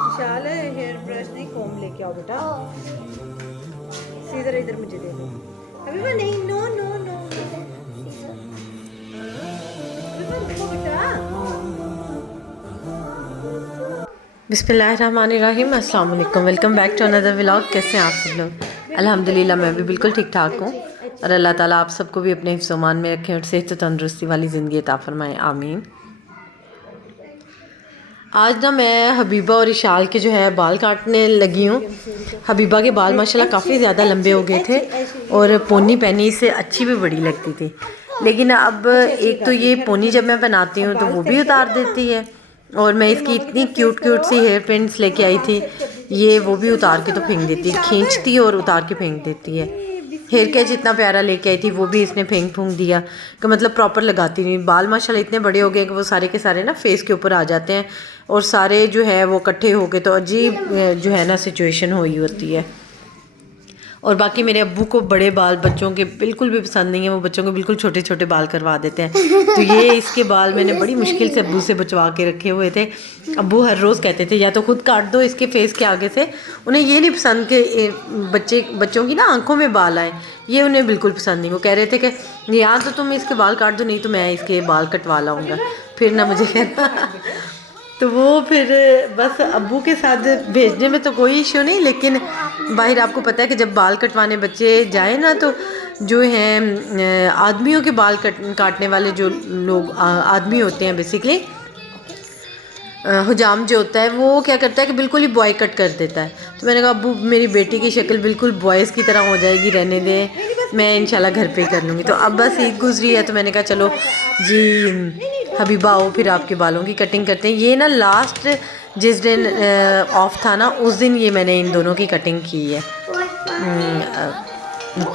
विशाल hair brush नहीं comb लेके आओ बेटा। सीजर इधर मुझे दे दो। हबीबा नहीं, नो नो नो। हबीबा रुको बेटा। बिस्मिल्लाहिर्रहमानिर्रहीम, अस्सलाम वालेकुम, welcome back to another vlog. कैसे हैं आप सब लोग? अल्हम्दुलिल्लाह मैं भी बिल्कुल ठीक ठाक हूँ और अल्लाह ताला आप सबको भी अपने हिफ्ज़-ओ-मान में रखें और सेहत तंदुरुस्ती वाली ज़िंदगी अता फरमाएं, आमीन। आज ना मैं हबीबा और इशाल के जो है बाल काटने लगी हूँ। हबीबा के बाल माशाल्लाह काफ़ी ज़्यादा लंबे हो गए थे और पोनी पहनी से अच्छी भी बड़ी लगती थी, लेकिन अब एक तो ये पोनी जब मैं बनाती हूँ तो वो भी उतार देती है और मैं इसकी इतनी cute cute see here pins लेके आई थी, ये वो भी उतार के तो फेंक देती है, खींचती है और उतार के फेंक देती है। हेयर कैच इतना प्यारा लेके आई थी वो भी इसने फेंक फूंक दिया कि मतलब प्रॉपर लगाती नहीं। बाल माशाल्लाह इतने बड़े हो गए कि वो सारे के सारे ना फेस के ऊपर आ जाते हैं और सारे जो है वो इकट्ठे हो गए तो अजीब जो है ना सिचुएशन हुई होती है। और बाकी मेरे अब्बू को बड़े बाल बच्चों के बिल्कुल भी पसंद नहीं है, वो बच्चों को बिल्कुल छोटे छोटे बाल करवा देते हैं। तो ये इसके बाल मैंने बड़ी मुश्किल से अब्बू से बचवा के रखे हुए थे। अब्बू हर रोज़ कहते थे या तो खुद काट दो इसके फेस के आगे से, उन्हें ये नहीं पसंद कि बच्चों की ना आंखों में बाल आए, ये उन्हें बिल्कुल पसंद नहीं। वो कह रहे थे कि या तो तुम इसके बाल काट दो, नहीं तो मैं इसके बाल कटवा लाऊँगा, फिर ना मुझे कहना। तो वो फिर बस अब्बू के साथ भेजने में तो कोई इशू नहीं, लेकिन बाहर आपको पता है कि जब बाल कटवाने बच्चे जाए ना तो जो हैं आदमियों के बाल काटने वाले जो लोग आदमी होते हैं बेसिकली हुजाम जो होता है वो क्या करता है कि बिल्कुल ही बॉय कट कर देता है। तो मैंने कहा अब्बू मेरी बेटी की शक्ल बिल्कुल बॉयज़ की तरह हो जाएगी, रहने दे, मैं इंशाल्लाह घर पे कर लूँगी। तो अब बस ईद गुजरी है तो मैंने कहा चलो जी हबीबा आओ फिर आपके बालों की कटिंग करते हैं। ये ना लास्ट जिस दिन ऑफ था ना उस दिन ये मैंने इन दोनों की कटिंग की है,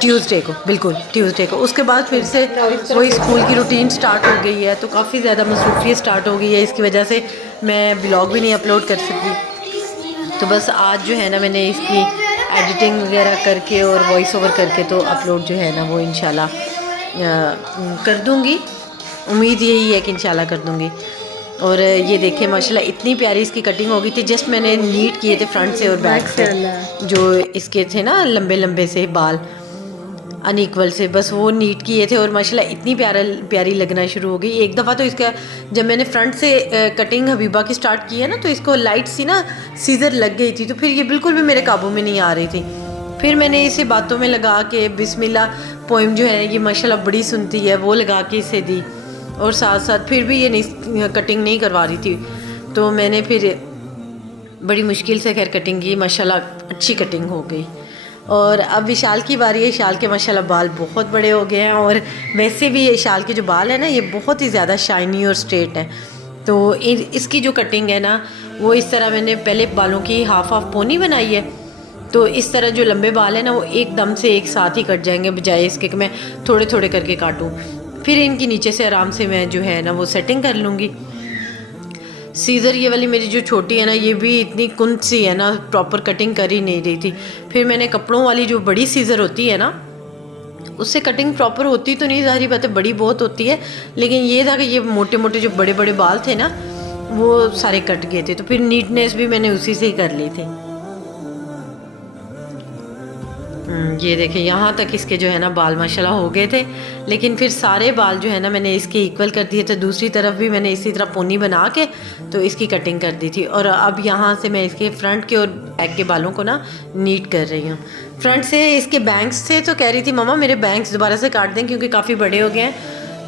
ट्यूसडे को, बिल्कुल ट्यूसडे को। उसके बाद फिर से वही स्कूल की रूटीन स्टार्ट हो गई है तो काफ़ी ज़्यादा मसरूफियत स्टार्ट हो गई है, इसकी वजह से मैं ब्लॉग भी नहीं अपलोड कर सकी। तो बस आज जो है ना मैंने इसकी एडिटिंग वगैरह करके और वॉइस ओवर करके तो अपलोड जो है ना वो इंशाल्लाह कर दूँगी। उम्मीद यही है कि इंशाल्लाह कर दूँगी। और ये देखें माशाल्लाह इतनी प्यारी इसकी कटिंग हो गई थी। जस्ट मैंने नीट किए थे फ्रंट से और बैक से, जो इसके थे ना लंबे लंबे से बाल अनइक्वल से, बस वो नीट किए थे और माशाल्लाह इतनी प्यारी लगना शुरू हो गई। एक दफ़ा तो इसका जब मैंने फ्रंट से कटिंग हबीबा की स्टार्ट की है ना तो इसको लाइट सी ना सीज़र लग गई थी, तो फिर ये बिल्कुल भी मेरे काबू में नहीं आ रही थी। फिर मैंने इसे बातों में लगा के बिस्मिल्लाह पोइम जो है ये माशाल्लाह बड़ी सुनती है वो लगा के इसे दी, और साथ साथ फिर भी ये नहीं कटिंग नहीं करवा रही थी। तो मैंने फिर बड़ी मुश्किल से खैर कटिंग की, माशाल्लाह अच्छी कटिंग हो गई। और अब विशाल की बारी है। विशाल के माशाल्लाह बाल बहुत बड़े हो गए हैं और वैसे भी विशाल के जो बाल हैं ना ये बहुत ही ज़्यादा शाइनी और स्ट्रेट हैं। तो इसकी जो कटिंग है ना वो इस तरह मैंने पहले बालों की हाफ पोनी बनाई है, तो इस तरह जो लंबे बाल हैं ना वो एकदम से एक साथ ही कट जाएंगे, बजाय इसके कि मैं थोड़े थोड़े करके काटूँ। फिर इनकी नीचे से आराम से मैं जो है ना वो सेटिंग कर लूँगी। सीज़र ये वाली मेरी जो छोटी है ना ये भी इतनी कुंद सी है ना, प्रॉपर कटिंग कर ही नहीं रही थी। फिर मैंने कपड़ों वाली जो बड़ी सीज़र होती है ना उससे कटिंग प्रॉपर होती तो नहीं, ज़ाहिर बात है बड़ी बहुत होती है, लेकिन ये था कि ये मोटे मोटे जो बड़े बड़े बाल थे ना वो सारे कट गए थे, तो फिर नीटनेस भी मैंने उसी से ही कर ली थी। ये देखें यहाँ तक इसके जो है ना बाल माशाल्लाह हो गए थे, लेकिन फिर सारे बाल जो है ना मैंने इसके इक्वल कर दिए थे। दूसरी तरफ भी मैंने इसी तरह पोनी बना के तो इसकी कटिंग कर दी थी। और अब यहाँ से मैं इसके फ्रंट के और बैक के बालों को ना नीट कर रही हूँ। फ्रंट से इसके बैंग्स थे तो कह रही थी मम्मा मेरे बैंग्स दोबारा से काट दें क्योंकि काफ़ी बड़े हो गए हैं,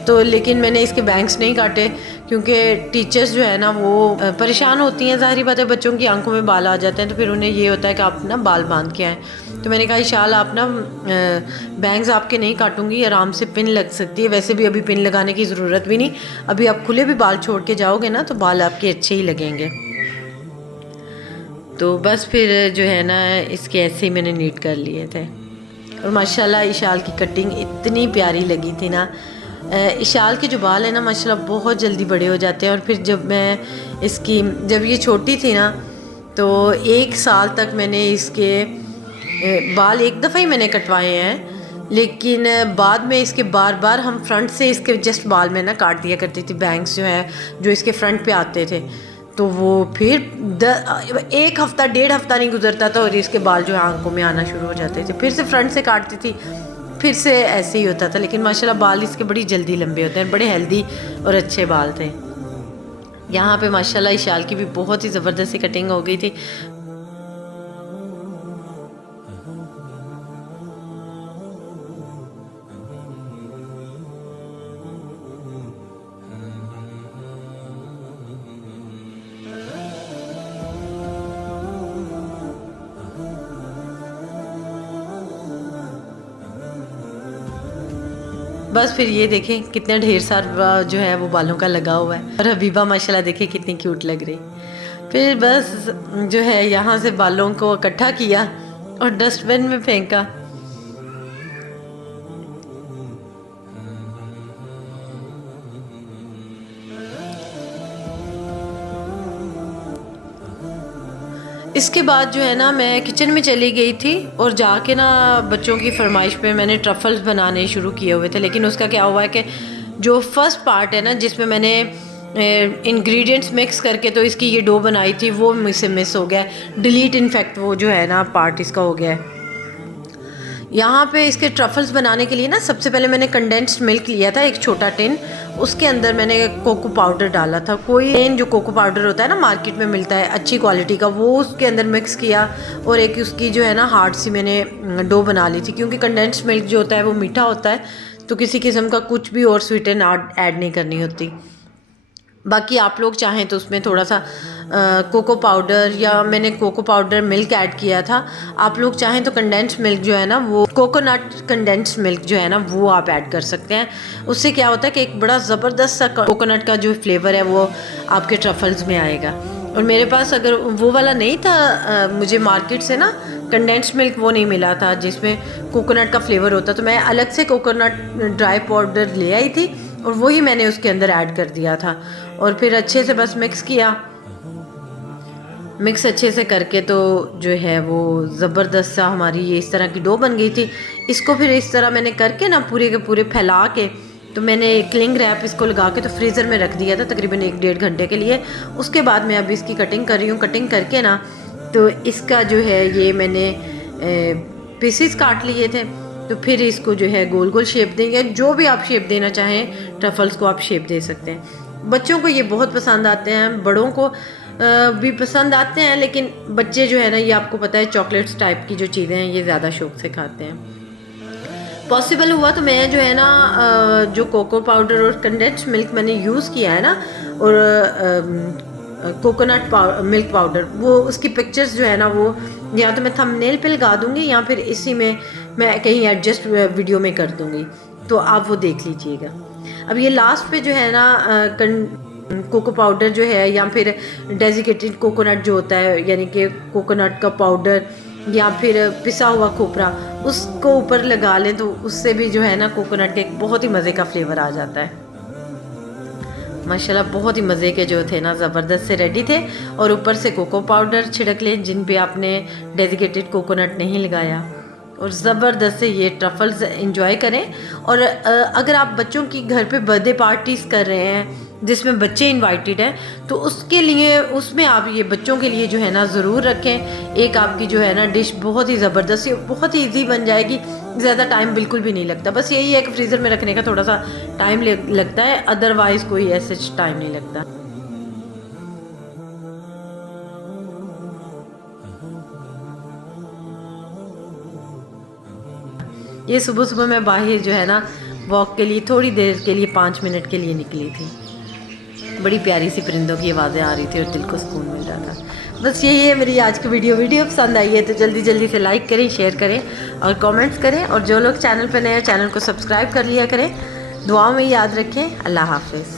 तो लेकिन मैंने इसके बैंग्स नहीं काटे क्योंकि टीचर्स जो है ना वो परेशान होती हैं, ज़ाहिर बात है बच्चों की आंखों में बाल आ जाते हैं तो फिर उन्हें ये होता है कि आप ना बाल बांध के आएँ। तो मैंने कहा इंशाल्लाह आप ना बैंग्स आपके नहीं काटूंगी, आराम से पिन लग सकती है, वैसे भी अभी पिन लगाने की ज़रूरत भी नहीं, अभी आप खुले भी बाल छोड़ के जाओगे ना तो बाल आपके अच्छे ही लगेंगे। तो बस फिर जो है ना इसके ऐसे ही मैंने नीट कर लिए थे। और माशाल्लाह इशाल की कटिंग इतनी प्यारी लगी थी ना। इशाल के जो बाल है ना माशाल्लाह बहुत जल्दी बड़े हो जाते हैं। और फिर जब ये छोटी थी ना तो 1 साल तक मैंने इसके बाल एक दफ़ा ही मैंने कटवाए हैं, लेकिन बाद में इसके बार बार हम फ्रंट से इसके जस्ट बाल में ना काट दिया करती थी। बैंग्स जो है जो इसके फ्रंट पे आते थे, तो वो फिर 1 हफ़्ता 1.5 हफ़्ता नहीं गुजरता था और इसके बाल जो है आंखों में आना शुरू हो जाते थे। फिर से फ्रंट से काटती थी, फिर से ऐसे ही होता था। लेकिन माशाल्लाह बाल इसके बड़ी जल्दी लंबे होते हैं, बड़े हेल्दी और अच्छे बाल थे। यहाँ पे माशाल्लाह इशाल की भी बहुत ही ज़बरदस्त सी कटिंग हो गई थी। बस फिर ये देखें कितने ढेर सारा जो है वो बालों का लगा हुआ है। और हबीबा माशाल्लाह देखें कितनी क्यूट लग रही। फिर बस जो है यहाँ से बालों को इकट्ठा किया और डस्टबिन में फेंका। इसके बाद जो है ना मैं किचन में चली गई थी और जाके ना बच्चों की फरमाइश पे मैंने ट्रफल्स बनाने शुरू किए हुए थे। लेकिन उसका क्या हुआ है कि जो फर्स्ट पार्ट है ना जिसमें मैंने इंग्रेडिएंट्स मिक्स करके तो इसकी ये डो बनाई थी वो मुझसे मिस हो गया, डिलीट इनफैक्ट वो जो है ना पार्ट इसका हो गया है। यहाँ पे इसके ट्रफल्स बनाने के लिए ना सबसे पहले मैंने कंडेंस्ड मिल्क लिया था, एक छोटा टिन। उसके अंदर मैंने कोको पाउडर डाला था, कोई जो कोको पाउडर होता है ना मार्केट में मिलता है अच्छी क्वालिटी का, वो उसके अंदर मिक्स किया। और एक उसकी जो है ना हार्ड सी मैंने डो बना ली थी, क्योंकि कंडेंस्ड मिल्क जो होता है वो मीठा होता है, तो किसी किस्म का कुछ भी और स्वीटन ऐड नहीं करनी होती। बाकी आप लोग चाहें तो उसमें थोड़ा सा कोको पाउडर या मैंने कोको पाउडर मिल्क ऐड किया था। आप लोग चाहें तो कंडेंस्ड मिल्क जो है ना वो कोकोनट कंडेंस्ड मिल्क जो है ना वो आप ऐड कर सकते हैं। उससे क्या होता है कि एक बड़ा ज़बरदस्त सा कोकोनट का जो फ्लेवर है वो आपके ट्रफल्स में आएगा। और मेरे पास अगर वो वाला नहीं था, मुझे मार्केट से ना कंडेंस्ड मिल्क वो नहीं मिला था जिसमें कोकोनट का फ्लेवर होता, तो मैं अलग से कोकोनट ड्राई पाउडर ले आई थी और वही मैंने उसके अंदर ऐड कर दिया था। और फिर अच्छे से बस मिक्स किया। मिक्स अच्छे से करके तो जो है वो ज़बरदस्त सा हमारी ये इस तरह की डो बन गई थी। इसको फिर इस तरह मैंने करके ना पूरे के पूरे फैला के तो मैंने क्लिंग रैप इसको लगा के तो फ्रीज़र में रख दिया था तकरीबन 1-1.5 घंटे के लिए। उसके बाद मैं अभी इसकी कटिंग कर रही हूँ। कटिंग करके ना तो इसका जो है ये मैंने पीसेस काट लिए थे, तो फिर इसको जो है गोल गोल शेप देंगे। जो भी आप शेप देना चाहें ट्रफल्स को आप शेप दे सकते हैं। बच्चों को ये बहुत पसंद आते हैं, बड़ों को भी पसंद आते हैं, लेकिन बच्चे जो है ना ये आपको पता है चॉकलेट्स टाइप की जो चीज़ें हैं ये ज़्यादा शौक से खाते हैं। पॉसिबल हुआ तो मैं जो है ना जो कोको पाउडर और कंडेंस्ड मिल्क मैंने यूज़ किया है ना और कोकोनट मिल्क पाउडर, वो उसकी पिक्चर्स जो है ना वो या तो मैं थंबनेल पे लगा दूँगी या फिर इसी में मैं कहीं एडजस्ट वीडियो में कर दूँगी, तो आप वो देख लीजिएगा। अब ये लास्ट पे जो है ना कोको पाउडर जो है या फिर डेजिकेटेड कोकोनट जो होता है, यानी कि कोकोनट का पाउडर या फिर पिसा हुआ खोपरा, उसको ऊपर लगा लें तो उससे भी जो है ना कोकोनट के एक बहुत ही मज़े का फ्लेवर आ जाता है। माशाल्लाह बहुत ही मज़े के जो थे ना ज़बरदस्त से रेडी थे। और ऊपर से कोको पाउडर छिड़क लें जिन पे आपने डेजिकेटेड कोकोनट नहीं लगाया, और ज़बरदस्त से ये ट्रफल्स इंजॉय करें। और अगर आप बच्चों की घर पे बर्थडे पार्टीज़ कर रहे हैं जिसमें बच्चे इनवाइटेड हैं, तो उसके लिए उसमें आप ये बच्चों के लिए जो है ना ज़रूर रखें। एक आपकी जो है ना डिश बहुत ही ज़बरदस्त, बहुत ही ईजी बन जाएगी, ज़्यादा टाइम बिल्कुल भी नहीं लगता। बस यही है कि फ्रीज़र में रखने का थोड़ा सा टाइम लगता है, अदरवाइज़ कोई ऐसे टाइम नहीं लगता। ये सुबह सुबह मैं बाहर जो है ना वॉक के लिए थोड़ी देर के लिए 5 मिनट के लिए निकली थी। बड़ी प्यारी सी परिंदों की आवाज़ें आ रही थी और दिल को सुकून मिल रहा था। बस यही है मेरी आज की वीडियो पसंद आई है तो जल्दी जल्दी से लाइक करें, शेयर करें और कमेंट्स करें। और जो लोग चैनल पर नए हैं चैनल को सब्सक्राइब कर लिया करें। दुआओं में याद रखें। अल्लाह हाफ़िज़।